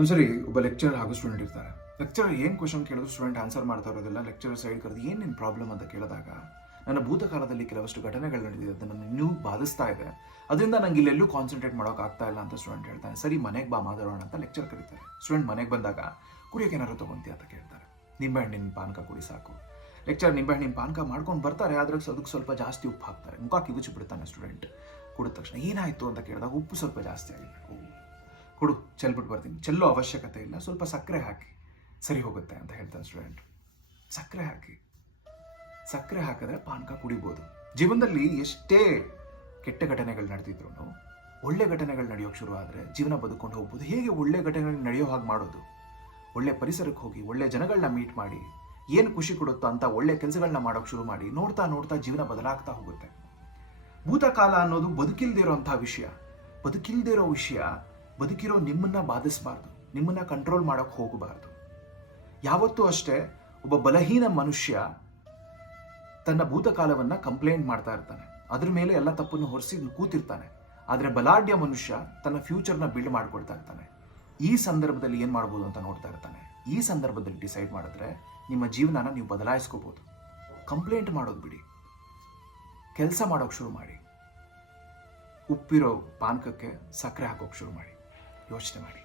ಒಂದ್ಸರಿ ಒಬ್ಬ ಲೆಕ್ಚರರ್ ಹಾಗೂ ಸ್ಟೂಡೆಂಟ್ ಇರ್ತಾರೆ. ಲೆಕ್ಚರರ್ ಏನು ಕ್ವಶನ್ ಕೇಳಿದ್ರು ಸ್ಟೂಡೆಂಟ್ ಆನ್ಸರ್ ಮಾಡ್ತಾ ಇರೋದಿಲ್ಲ. ಲೆಕ್ಚರರ್ ಸೈಡ್ ಕರೆದು ಏನು ನಿನ್ನ ಪ್ರಾಬ್ಲಮ್ ಅಂತ ಕೇಳಿದಾಗ, ನನ್ನ ಭೂತಕಾಲದಲ್ಲಿ ಕೆಲವಷ್ಟು ಘಟನೆಗಳು ನಡೆದಿದೆ, ಅದು ನನ್ನ ಇನ್ನೂ ಬಾಧಿಸ್ತಾ ಇದೆ, ಅದರಿಂದ ನಂಗೆ ಇಲ್ಲೆಲ್ಲೂ ಕಾನ್ಸಂಟ್ರೇಟ್ ಮಾಡೋಕೆ ಆಗ್ತಾ ಇಲ್ಲ ಅಂತ ಸ್ಟೂಡೆಂಟ್ ಹೇಳ್ತಾನೆ. ಸರಿ, ಮನೆಗೆ ಬಾ ಮಾತಾಡೋಣ ಅಂತ ಲೆಕ್ಚರ್ ಕರೀತಾರೆ. ಸ್ಟೂಡೆಂಟ್ ಮನೆಗೆ ಬಂದಾಗ ಕುಡಿಯೋಕೆ ಏನಾದ್ರು ತೊಗೊಂತೀಯ ಅಂತ ಕೇಳ್ತಾರೆ. ನಿಂಬೆಹಣ್ಣಿನ ಪಾನಕ ಕುಡಿ ಸಾಕು. ಲೆಕ್ಚರ್ ನಿಂಬೆಹಣ್ಣಿನ ಪಾನಕ ಮಾಡ್ಕೊಂಡು ಬರ್ತಾರೆ, ಆದರೆ ಅದಕ್ಕೆ ಸ್ವಲ್ಪ ಜಾಸ್ತಿ ಉಪ್ಪು ಹಾಕ್ತಾರೆ. ಮುಖ ಕಿವುಚಿ ಬಿಡ್ತಾನೆ ಸ್ಟೂಡೆಂಟ್. ಕುಡಿದ ತಕ್ಷಣ ಏನಾಯಿತು ಅಂತ ಕೇಳಿದಾಗ ಉಪ್ಪು ಸ್ವಲ್ಪ ಜಾಸ್ತಿ ಆಗಿದೆ. ಕೊಡು, ಚೆಲ್ಬಿಟ್ಟು ಬರ್ತೀನಿ. ಚೆಲ್ಲೋ ಅವಶ್ಯಕತೆ ಇಲ್ಲ, ಸ್ವಲ್ಪ ಸಕ್ಕರೆ ಹಾಕಿ ಸರಿ ಹೋಗುತ್ತೆ ಅಂತ ಹೇಳ್ತಾನೆ ಸ್ಟೂಡೆಂಟ್. ಸಕ್ಕರೆ ಹಾಕಿದ್ರೆ ಪಾನಕ ಕುಡಿಬೋದು. ಜೀವನದಲ್ಲಿ ಎಷ್ಟೇ ಕೆಟ್ಟ ಘಟನೆಗಳು ನಡೆದಿದ್ರು ಒಳ್ಳೆ ಘಟನೆಗಳು ನಡೆಯೋಕೆ ಶುರು ಆದರೆ ಜೀವನ ಬದುಕೊಂಡು ಹೋಗ್ಬೋದು. ಹೇಗೆ ಒಳ್ಳೆ ಘಟನೆಗಳು ನಡೆಯೋ ಹಾಗೆ ಮಾಡೋದು? ಒಳ್ಳೆ ಪರಿಸರಕ್ಕೆ ಹೋಗಿ ಒಳ್ಳೆ ಜನಗಳನ್ನ ಮೀಟ್ ಮಾಡಿ ಏನು ಖುಷಿ ಕೊಡುತ್ತೋ ಅಂತ ಒಳ್ಳೆ ಕೆಲಸಗಳನ್ನ ಮಾಡೋಕೆ ಶುರು ಮಾಡಿ ನೋಡ್ತಾ ನೋಡ್ತಾ ಜೀವನ ಬದಲಾಗ್ತಾ ಹೋಗುತ್ತೆ. ಭೂತಕಾಲ ಅನ್ನೋದು ಬದುಕಿಲ್ದೇ ಇರೋಂಥ ವಿಷಯ. ಬದುಕಿರೋ ನಿಮ್ಮನ್ನ ಬಾಧಿಸಬಾರ್ದು, ನಿಮ್ಮನ್ನ ಕಂಟ್ರೋಲ್ ಮಾಡೋಕೆ ಹೋಗಬಾರ್ದು. ಯಾವತ್ತೂ ಅಷ್ಟೇ ಒಬ್ಬ ಬಲಹೀನ ಮನುಷ್ಯ ತನ್ನ ಭೂತಕಾಲವನ್ನ ಕಂಪ್ಲೇಂಟ್ ಮಾಡ್ತಾ ಇರ್ತಾನೆ, ಅದ್ರ ಮೇಲೆ ಎಲ್ಲ ತಪ್ಪನ್ನು ಹೊರಿಸಿ ಕೂತಿರ್ತಾನೆ. ಆದರೆ ಬಲಾಢ್ಯ ಮನುಷ್ಯ ತನ್ನ ಫ್ಯೂಚರ್ನ ಬಿಲ್ಡ್ ಮಾಡ್ಕೊಳ್ತಾ ಇರ್ತಾನೆ. ಈ ಸಂದರ್ಭದಲ್ಲಿ ಏನು ಮಾಡ್ಬೋದು ಅಂತ ನೋಡ್ತಾ ಇರ್ತಾನೆ. ಈ ಸಂದರ್ಭದಲ್ಲಿ ಡಿಸೈಡ್ ಮಾಡಿದ್ರೆ ನಿಮ್ಮ ಜೀವನನ ನೀವು ಬದಲಾಯಿಸ್ಕೋಬಹುದು. ಕಂಪ್ಲೇಂಟ್ ಮಾಡೋದು ಬಿಡಿ, ಕೆಲಸ ಮಾಡೋಕೆ ಶುರು ಮಾಡಿ. ಉಪ್ಪಿರೋ ಪಾನಕಕ್ಕೆ ಸಕ್ಕರೆ ಹಾಕೋಕೆ ಶುರು ಮಾಡಿ. ಯೋಚನೆ ಮಾಡಿ.